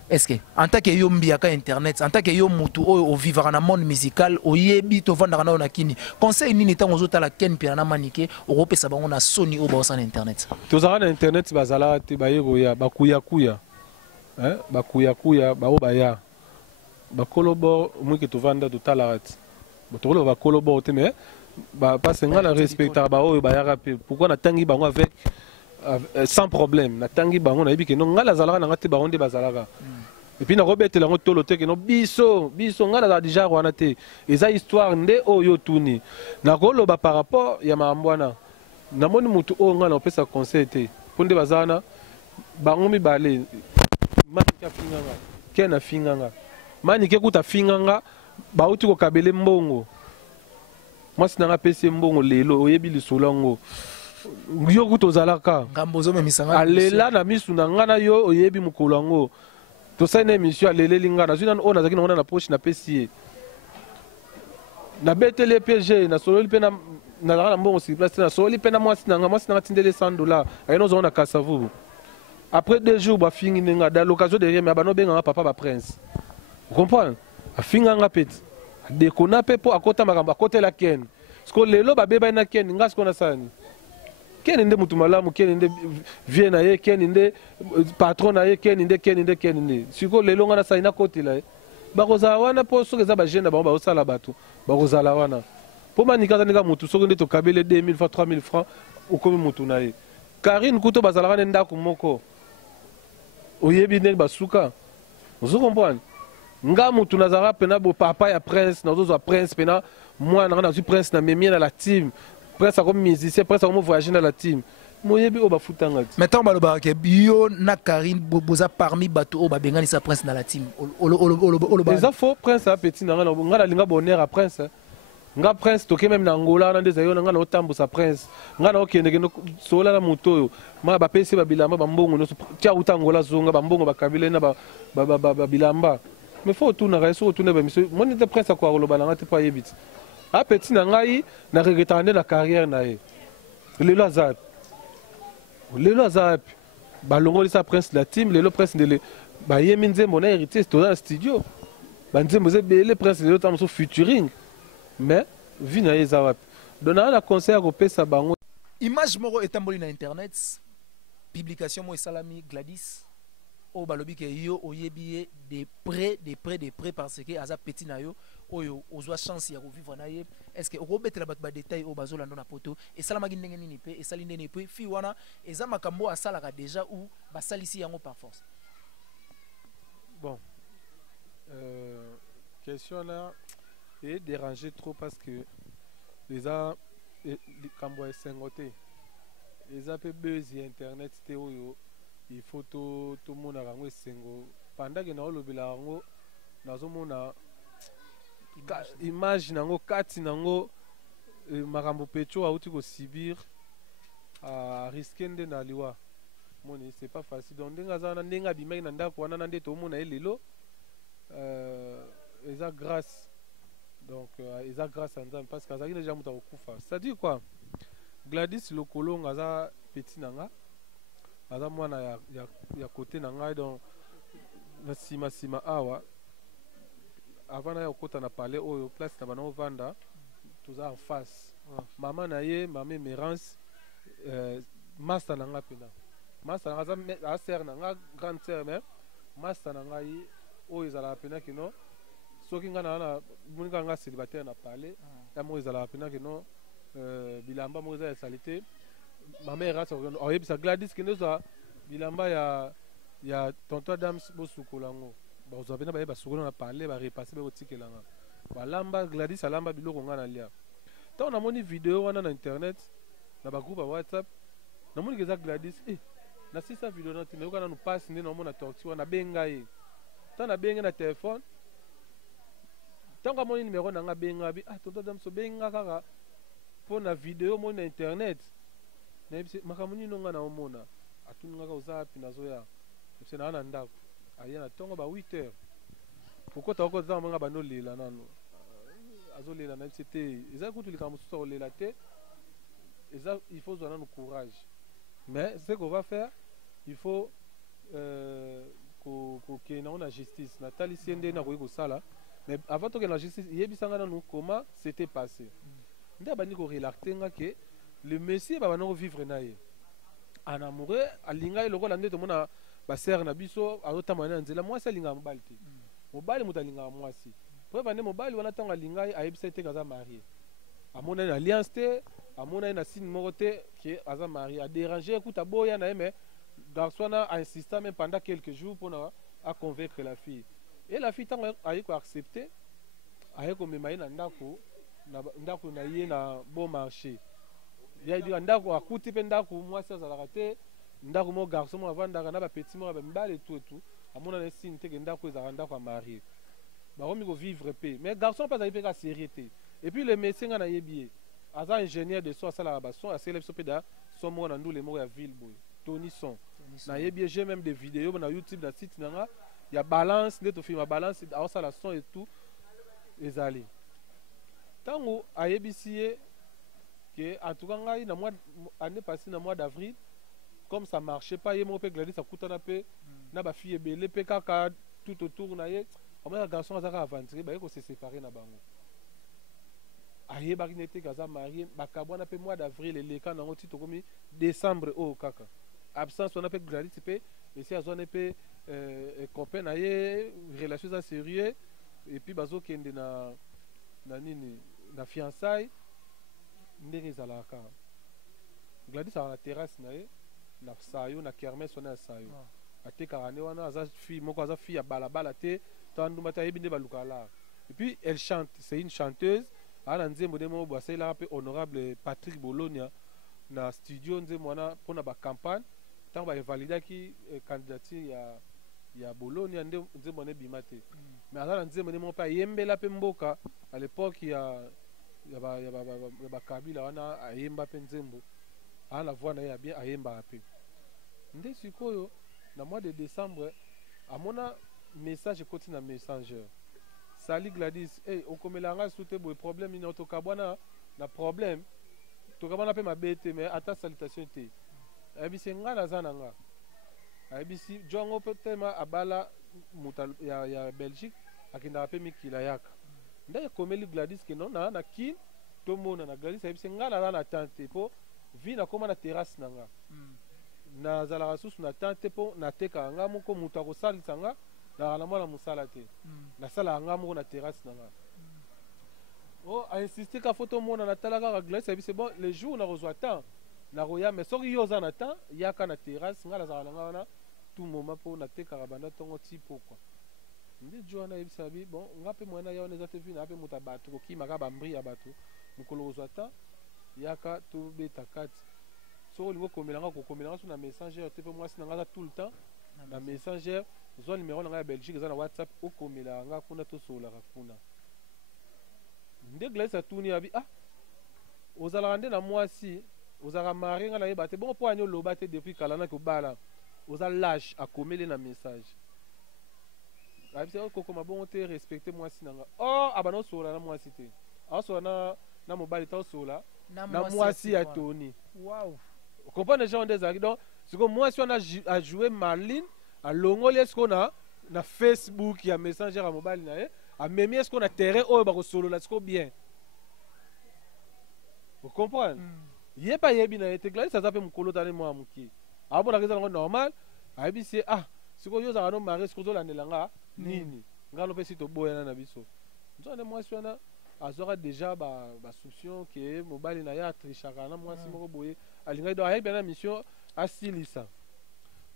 est-ce que en tant que yo mbiaka internet en tant que yo mutu o vivra na monde musical o yebi to vanda na kini conseil nini tango zota la ken pia na manike o pesa bango na soni o ba na internet to zara na internet bazala te bayego ya bakuya ba o baya bakolobo mwike tovanda totalarati botokolo bakolobo te mais parce nga na respecta ba oyo bayaka pe pourquoi na tangi bango avec sans problème na tangi bango na yebike no ngala zalaka na ngate ba onde bazalaka et puis na robetela ngo tolo te ke no biso ngala za déjà wana te eza histoire nde oyo tuni na koloba par rapport ya mambwana na moni mutu o ngala opesa conseil te ponde bazana bango mibale matika finganga kena finganga mani ke kuta finganga bauti ko kabele mbongo mwasi nanga pese mbongo lelo oyebi lisolango yo kutozalaka ngambo zo memisanga alela na misu na ngana yo oyebi mukolango to sane émission aleleli ngana zina ona zaki na poche na pesi na betele PG na sololi pena na mbongo si place na sololi pena mwasi nanga tindele $100 ayino zo na kasavu après 2 jours ba fingi nga dans l'occasion de rien mais bano benga papa ba prince. Vous comprenez? A finganga peti. Dekona pe po akota makamba kote la ken. Sko lelo ba beba na ken nga sko na sani. Ken inde mutu malamu ken inde vie na ye ken inde patron na ye ken inde. Siko lelo nga na sani na kote la. Ba koza wana po soke za ba jeune ba osala batu. Ba koza la wana. Po manika nga mutu soko nde to kabele 2000 fois 3000 francs ukomi mutu na ye. Karine kuto bazala wana ndako moko. Oyebi ne basuka. Vous comprenez? Nga mutu nazara pena bo papa ya prince nazo prince pena moi na suis prince na memia na la team prince comme musicien prince comme voyager na la team moyebi o bafutanga maintenant baloba ke bio na Karine boza parmi bato o babengani sa prince na la team eza faux prince a petit na nga linga bonheur a prince nga prince toke même na Angola na ndeza yo nga na otambo sa prince nga na okende kendo sola na moto ma ba pese ba bilamba ba mbongo no tia utangola zonga ba mbongo ba kabile na ba bilamba. Mais faut tout na reso tout na ba monsieur mon était prince quoi lo balanga te pas yebit a petit na ngai na regretande na carrière na ye lelo azap balongo sa prince la team lelo prince de le ba yemi nzembo na héritier to dans studio ba nzembo ze bele prince lelo tam so featuring mais vi na ezawap dona na concert ko pesa bango image moko etamboli na internet publication mo salami Gladys o balobi ke yo oyebi de près parce que aza petit na yo oyo ozwa chance ya vivre na ye est-ce que okobetela bato ba détail o bazolanda na poto esalamaki ndenge nini pe esali ndenge pe fi wana eza makambo asalaka déjà ou basalisi yango par force. Bon question là est dérangé trop parce que les kambo esengote les peu buzz internet te oyo il faut tout le monde a rango sengo pendant que na olobela rango nazomona image nango kati nango makambo pecho auti ko sibir a risquer nde na liwa moni c'est pas facile donc ndenga zana ndenga bimaki na ndako wana nde to mona elelo eza grâce donc eza grâce à Nzambe parce que azaki déjà muta okufa ça dit quoi Gladys lokolo ngaza petit nanga aza mwana ya côté na ngai donc na sima awa avant na ya kokota na palais oyo place na bana ovanda toza en face mama na ye mama Emerance master na nga pena master na nga sœur na nga grande sœur mais master na ngai oyo ezalaka pena kino soki nga na moninga nga célibataire na palais ya moko ezalaka pena kino bilamba moko eza ya salite mama Emerance oyebisa Gladys kino ezwa bilamba ya tonton Adams bosukola yango bazwa pena baye basukola na palais barepase bakotikelanga balamba Gladys alamba biloko nga na lia ntango namoni video wana na internet na bagroupe ya WhatsApp namoni eza Gladys na sisa video na tina yoka nanu pasi nde namona torture wana benga ye ntango nabenge na telefone ntango amoni numero na nga benga bi tonton Adams benga kaka mpo na video moni na internet nayebisi makambo nini nga na omona atuni ngaka oza wapi nazoya ebise naa na ndako aya na ntongo ba 8 heures kokota okota ntango nga bandolela nano azolela na yebisi te eza kutu likambo mosusu akolela te eza il faut zwa nanu courage mais ce qu'on va faire il faut kokende nango na justice natalisi ye nde nakoki kosala mais avant tokende na justice yebisanga nanu comment c'était passé nde abandi korelate nga ke le monsieur babandi kovivre na ye en amoureux alinga ye lokola nde tomona basere na biso azotambola na nzela mwasi alingaka mobali te mobali moto alingaka mwasi preuve nde mobali wana ntango alinga ye ayebisa ye te aza marie amona ye na alliance te amona ye na signe moko te ke aza marie adérange ekuta boya na ye mais garçon wana ainsista même pendant quelques jours mpona aconvaincre la fille et la fille ntango aye koaccepte aye komema ye na ndako na ye na bon marché yadika ndako akuti mpe ndako mwasi azalaka te ndako moko garçon moko avandaka na bapeti moko bamibale etu amona na signe te ke ndako ezalaka ndako ya marie bakomi kovivre mpe mais garçon mpe azali mpe ka série te et puis le médecin nga nayebi ye aza ingénieur de son asalaka bason asala biso mpe da son moko na ndule moko ya ville boye Tony Son nayebi ye j'ai même des vidéos na YouTube na site na nga ya balance nde tofilma balance aosala son et tout ezali ntango ayebisi ye que en tout cas ngai na mois année passée na mois d'avril comme ça marchait pas ye moko mpe Gladys akutana mpe na bafille ebele mpe kaka tout autour na ye amona garçon azaka aventuré baye kose séparer na bango ayebaki nete kaza marie bakabwana mpe mois d'avril eleka nango ti tokomi décembre oyo kaka absence wana mpe Gladys mpe esi azwana mpe copain na ye relation eza sérieux et puis bazokende na nini na fiançailles ndenge ezalaka Gladys azala na terrasse na ye na sayo na kermesse wana ya sayo atekaka nde wana aza fille moko aza fille ya balabala te tanduma te ayebi nde balukaka lara et puis elle chante c'est une chanteuse aa na nzembo nde moko basalelaka mpe honorable Patrick Bologna na studio nzembo wana mpona bacampagne ntango baevalidaki candidature ya Bologna nde nzembo wana ebima te mais aza na nzembo nde moko mpe ayembela mpe mboka à l'époque ya bakabila wana ayemba mpe nzembo aa na voix na ye ya bien ayembaka mpe nde sikoyo na mois de décembre amona message ekoti na messenger sali Gladys okomela nga su te boye problème nini tokabwana na problème tokabwana mpe mabe te mais ata salutation te ayebisi nga naza na nga ayebisi jongo mpe tema abala moto ya Belgique akendaka mpe mikila yaka nde ekomeli Gladys ke non na kine tomona na Gladys ayebisi nga naza na tante mpo vi nakóma na terrasse na nga nazalaka susu na tante mpo natekaka nga moko moto akosalisa nga nazala na mwana mosala te nasalaka nga moko na terrasse na nga ainsiste ka fo tomona natala kaka Gladys ayebisi bon le jour nakozwa temps nakoya mais soki yo oza na temps yaka na terrasse nga nazalaka na nga wana tout moment mpo natekaka banda ntongo ti pokwa nde jo wana ayebisa bi bon nga mpe mwana ya wana eza te vi na mpe moto ya bato kokimaka bambri ya bato mokolo kozwa temps yaka tobeta kati soki olingi okomelanga kokomelanga so na messenger te mpe mwasi na nga aza tout le temps na messenger ozwa numero na ngai ya Belgique eza na WhatsApp okomelaka nga kuna tosololaka kuna nde Gladys atuni abi ozalaka nde na mwasi ozalaka marie nga nayeba te bongo mpo ani oloba te depuis kala naki obala oza lâche akomeli na message ayebisi okokoma bongo te respecte mwasi na nga abana osola na mwasi te aosola na mobali ta osola na mwasi ya Tony comprendre gens nde ezalaki donc siko mwasi wana ajoué maline alongoli esko na Facebook ya messenger ya mobile na ye amemi esko na terrain oyo bakosolola siko bien. Vous comprenez? Yé pas yebi na été Gladys aza pe mukolo tane mwa muki. Abo na keza ngo normal, ayebi si siko yo za no mari siko zo landelanga nini. Ngalo pe sito boya na biso. Nzone mwasi wana azora déjà ba soupçon que mobile na ya trichaka na mwasi moko boye alinga do ayebi na mission asilisa.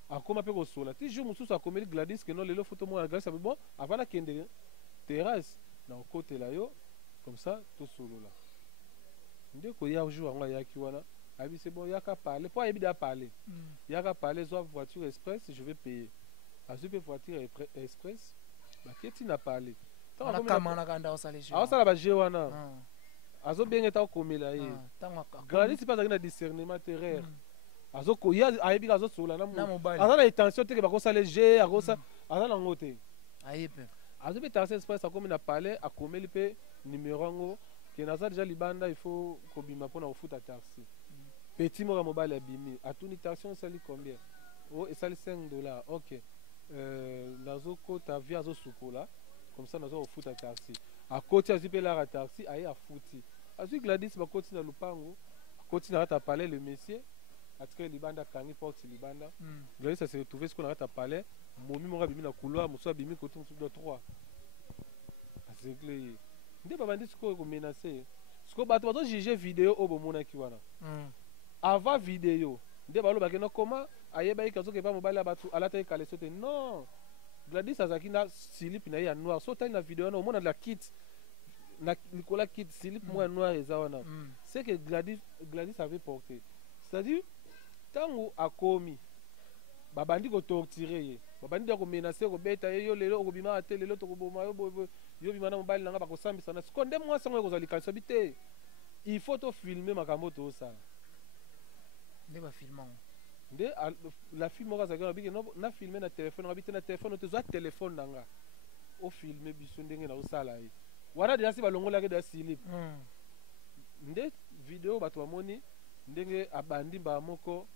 Akoma pe ko sola. Ti jour mususu akomeli Gladys que non lelo photo mo na Gladys bon avant la kende terrasse na côté là yo comme ça tout solo là. Dès qu'il y a un jour, il y a qui c'est bon, il y a qu'à parler. Pas évident à parler. Il y a qu'à parler, soit voiture express, je vais payer. À ce que voiture express, qu'est-ce qu'il n'a parlé? On a camarade au salé. Ah, ça va jouer wana. Azo bien été comme là. Gladys c'est pas un discernement terrestre. Azo ko ya ayebi azo sola na mobile. Azo na intention te que ba ko salé G, azo na ngote. Ayepe. Azo be taxi express comme na parler a komeli pe numéro ngo. Que naza déjà libanda il faut kobima pona ofuta taxi. Petit mora mobile abimi. A tout taxi on sali combien? Oh et sali $5. OK. Nazo kota via zo sukola. Comme ça nazo ofuta taxi. A côté azipe la taxi aye a futi. Azu Gladys ba koti na lupango. Koti na rata parler le monsieur. Atike libanda kangi porte libanda. Gladys ça se retrouver ce qu'on rata parler. Momi mora bimi na couloir, moso bimi côté de 3. C'est clair. Nde babandi siko ko menacer siko bato bato juger vidéo o bomona ki wana avant vidéo nde balo bakena comment ayeba ikazo ke ba mobile bato alata ekale sote non Gladys azaki na slip na ya noir so tali na vidéo na omona la kit na likola kit slip moi noir eza wana c'est que Gladys avait porté c'est-à-dire tango akomi babandi ko torturer ye babandi ko menacer ko beta yo lelo ko bima ate lelo to ko boma yo bima na mobile nanga bako sambisa na sekonde moi sango ko zali kalso bité il faut to filmer makambo to ça nde ba filmant nde la film ka zaga biki no na filmer na téléphone ngabite na téléphone to zo téléphone nanga o filmer biso ndenge na usala yi wana déjà si balongola ke da slip nde vidéo bato bamoni ndenge abandi ba moko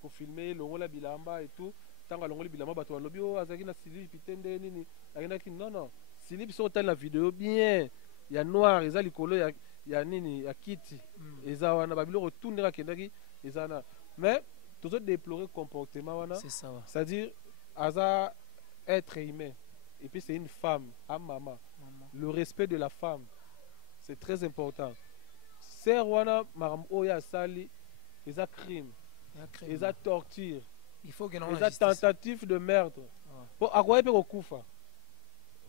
pour filmer longola bilamba et tout tanga longoli bilamba bato balobi o azaki na slip pitende nini akendaki non slip so tel la vidéo bien ya noir eza likolo ya nini ya kiti eza wana babilo retourner akendaki eza na mais toujours déplorer comportement wana c'est ça c'est-à-dire aza être humain et puis c'est une femme à maman le respect de la femme c'est très important sœur wana maram oya sali eza crime eza torture il faut que eza tentative de meurtre po akoye pe kokufa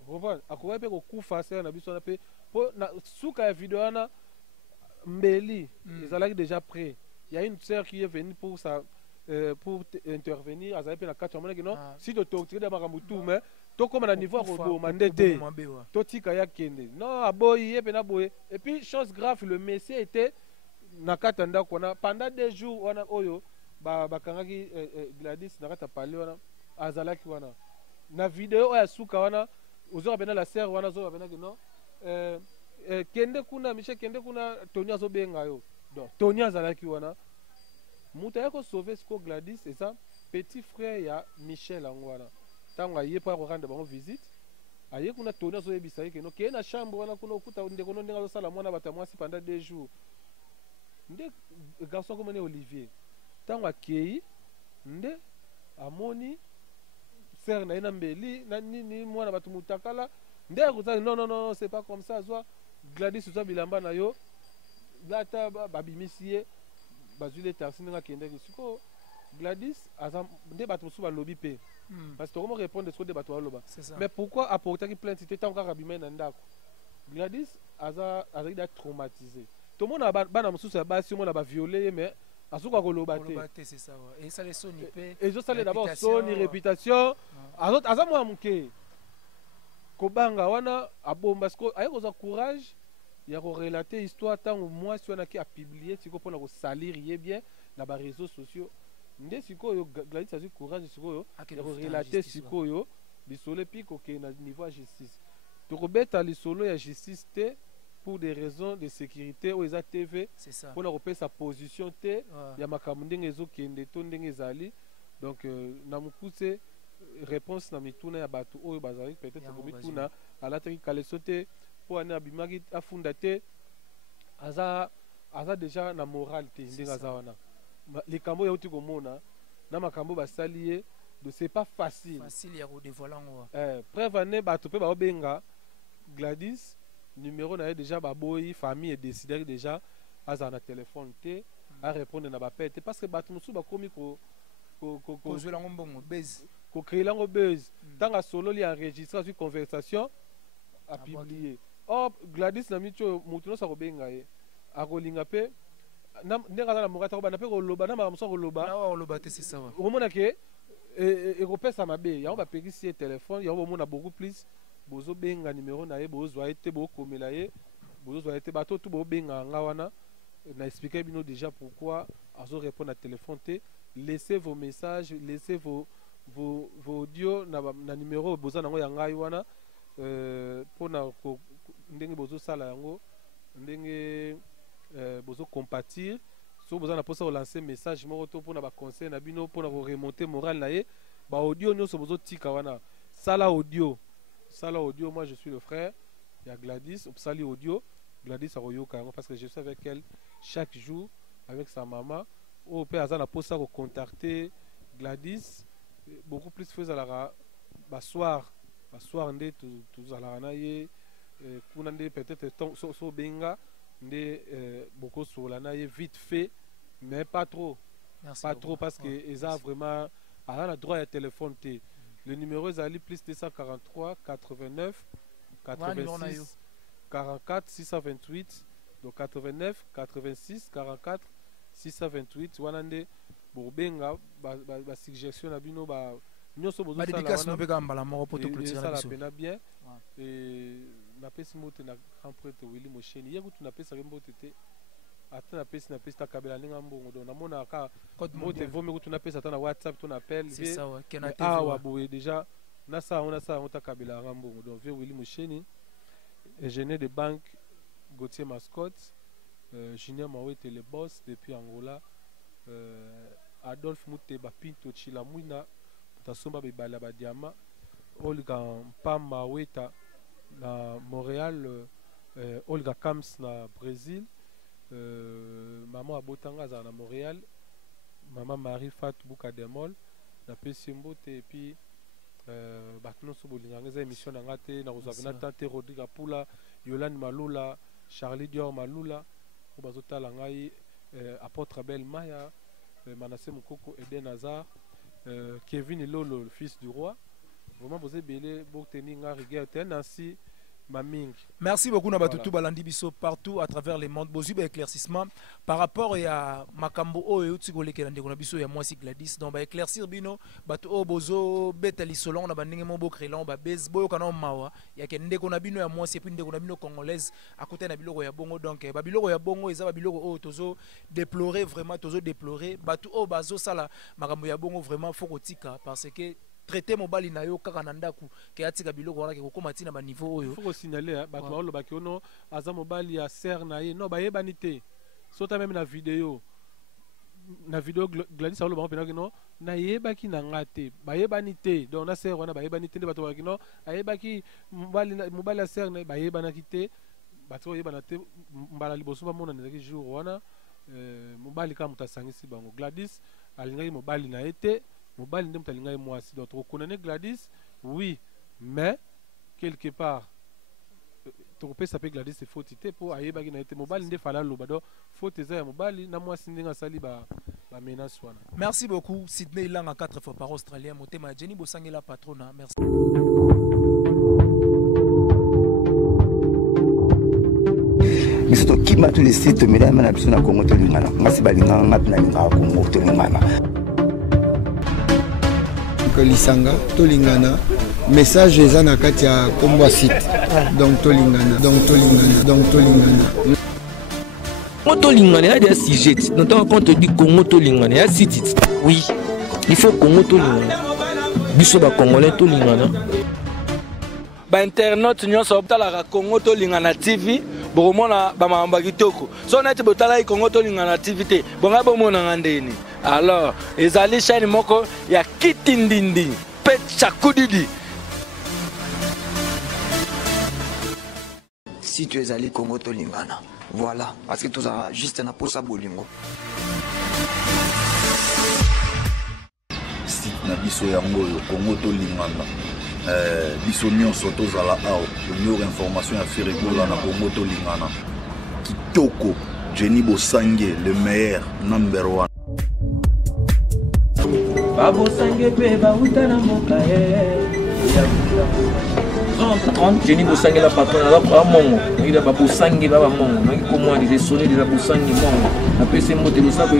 reprendre akoye pe kokufa sœur na biso na pe po na suka ya vidéo wana mbeli ezalaki déjà prêt. Il y a une sœur qui est venue pour ça pour intervenir azali pe na kati amona que non si to torture de makambutu mais to comme na niveau robo mandete to tika ya kende non aboyi ye pe na boye et puis chose grave le monsieur était na kati ndako na pendant 2 jours wana oyo bakangaki Gladys na kata parler wana azalaki wana na vidéo oya suka wana ozoka bena la sœur wana zo bena que non kende kuna Michel kende kuna Tony azobenga yo donc Tony azalaki wana muta yako sauver ce Gladys et ça petit frère ya Michel angwana tanga ye pa ko rendre bango visite aye kuna Tony azoyebisa ke no ke na chambre wana kuna okuta ndeko no ndenga sala mwana batamwasi pendant 2 jours nde garçon comme Olivier tango akei nde amoni sœur na ina mbeli na nini mwana batu mutakala nde akutaki non c'est pas comme ça soit Gladys soit bilamba na yo lata babimisiye bazule taxi nga kendeki siko Gladys azam nde batu so balobi pe parce que comment répondre ce que batu baloba mais pourquoi apporter qui plainte c'était tant kabima na ndako Gladys azaki da traumatisé tout le monde bana mususu ba si mona ba violer mais asuka koloba te c'est ça et ça les soni pe et je salé d'abord soni réputation azam moi muke kobanga wana abomba parce que ayeko za courage ya ko relater histoire tant moi si on a qui a publié siko pona ko salir ye bien na ba réseaux sociaux nde sikoyo Gladys azu courage sikoyo ya ko relater sikoyo bisole piko ke na niveau ya justice to ko beta lisolo ya justice te pour des raisons de sécurité ou eza TV pour na repérer sa position te ya makambo ndenge ezokende to ndenge ezali donc na mukuse réponse na mituna ya bato oyo bazali peut-être ko mituna alataki kaleso te po ana bimaki afunda te aza déjà na moralité ndenge aza wana likambo ya uti komona na makambo basali ye de c'est pas facile ya ko dévoiler preuve ane bato pe ba obenga Gladys numéro na déjà baboyi famille et décider déjà aza na téléphone te à répondre na bapel te parce que bato musu bakomi ko jouer lango mbongo buzz ko créer lango buzz tanga solo li enregistrer sur conversation a publier oh Gladys na micho mutu no sa ko benga ye akolinga pe ndenge aza na mokata kobanda mpe koloba na makambo so koloba te c'est ça omona ke ekopesa mabe yango bapekisi ye telefone yango bomona beaucoup plus bozobenga numéro na ye bozwa ye te bokomela ye bozwa ye te bato tu bobenga nga wana na expliquer bino déjà pourquoi azo répondre à téléphone te laissez vos messages laissez vos audio na numéro boza nango ya ngai wana pona ndenge bozosala yango ndenge bozo compatir so boza na posa relancer message moko to pona ba conseil na bino pona ko remonter moral na ye ba audio nyonso bozo tika wana sala audio moi je suis le frère il y a Gladys sali audio Gladys aroyoka parce que je suis avec elle chaque jour avec sa maman au père aza na posa ko contacter Gladys beaucoup plus faisala ba soir nde tout ala na ye kuna nde peut-être so benga nde beaucoup sur la naïe vite fait mais pas trop. Merci pas beaucoup. Trop parce que ils ont vraiment a droit à téléphone t. Le numéro est allé plus 243 89 86 44 628 donc 89 86 44 628 wanande bobenga ba suggestion na bino ba nyonso bozo sala dédicace pe kamba la moko poto clôturer la biso bien et na pesi mote na grand prêtre Willy Mosheni yego tu na pesa mbote te ata na pesi ta kabela ninga mbongo do na mona ka mote vomi tu na pesa ta na WhatsApp tu na appel c'est ça ouais kena TV wa boye déjà na sa on ta kabela mbongo donc vieux Willy Mosheni ingénieur de banque Gauthier Mascotte Junior Mawete le boss depuis Angola Adolphe Muteba Pinto Chilamwina tasomba bibala ba diamant Olga Mpamba Weta na Montréal Olga Kams na Brésil maman Abotanga za na Montréal maman Marie Fat Bukademol na Pesimbote et puis batno so bolinganga za émission na ngate na kozavena tante Rodrigue Pula Yolande Malula Charlie Dior Malula bazotala ngai apôtre Abel Maya Manassé Mukoko Eden Hazard Kevin Lolo le fils du roi vraiment vous belé pour tenir nga rigueur ainsi maming. Merci beaucoup na batutu balandi biso partout à travers les mondes bozu ba éclaircissement par rapport à makambo oyo utikolekela ndeko na biso ya mwasi Gladys donc ba éclaircir bino batu o bozo betali solon na bandenge mo bo créer ba base boyo kana mawa ya ke ndeko na bino ya mwasi puis ndeko na bino congolaise à côté na biloko ya bongo donc ba biloko ya bongo eza ba biloko o tozo déplorer vraiment tozo déplorer batu o bazo sala makambo ya bongo vraiment faut kotika parce que traiter mobali na yo kaka na ndaku ke atika biloko wana ke kokoma tina ba niveau oyo faut signaler bato ba lobaki ono aza mobali ya ser na ye no ba yebani te sota même na vidéo Gladys alo ba pena no na yebaki na ngate ba yebani te donc na ser wana ba yebani te bato ba kino ayebaki mobali ya ser na ba yebana kite bato yebana te mbala liboso ba mona na jour wana mobali ka mutasangisi bango Gladys alingai mobali na ete mobali ndem talinga mwasi donc reconnaître Gladys oui mais quelque part to peut s'appeler Gladys c'est faute pour ayeba ki na été mobali nde fala loba donc faute za ya mobali na mwasi ndinga sali ba menace wana. Merci beaucoup Sydney Ilanga 4 fois par australien motema Jenny Bosangela patrona merci. Misto kima tous les sites mesdames na biso na Congo to lingana ngasi balinga ngati na linga Congo to lingana lisanga tolingana message eza na kati ya kombo site donc tolingana Congo tolingana ya des sujets dans ton compte dit Congo tolingana ya site oui il faut Congo tolingana biso ba congolais tolingana ba internet nyonso optala Congo tolingana TV bokomona bamamba kitoko so neti botala Congo Tolingana TV te bonga bomona ngandeni alors ezali chaîne moko ya kitindindi pe chakudidi. Si tu es allé Congo Tolingana, voilà, parce que tu as juste un aposa bolingo. Site na biso yango yo Congo Tolingana. Biso nyonso tozala awa meilleure information ya Ferregola na Congo Tolingana. Kitoko, Jenny Bosange, le meilleur, number 1. Babo Sange pe ba utana moka Jenny Bosange la patronne la ba mongo il a Babo Sange ba mongo ngi ko moi des sonner des Babo Sange mongo après c'est moté ça ko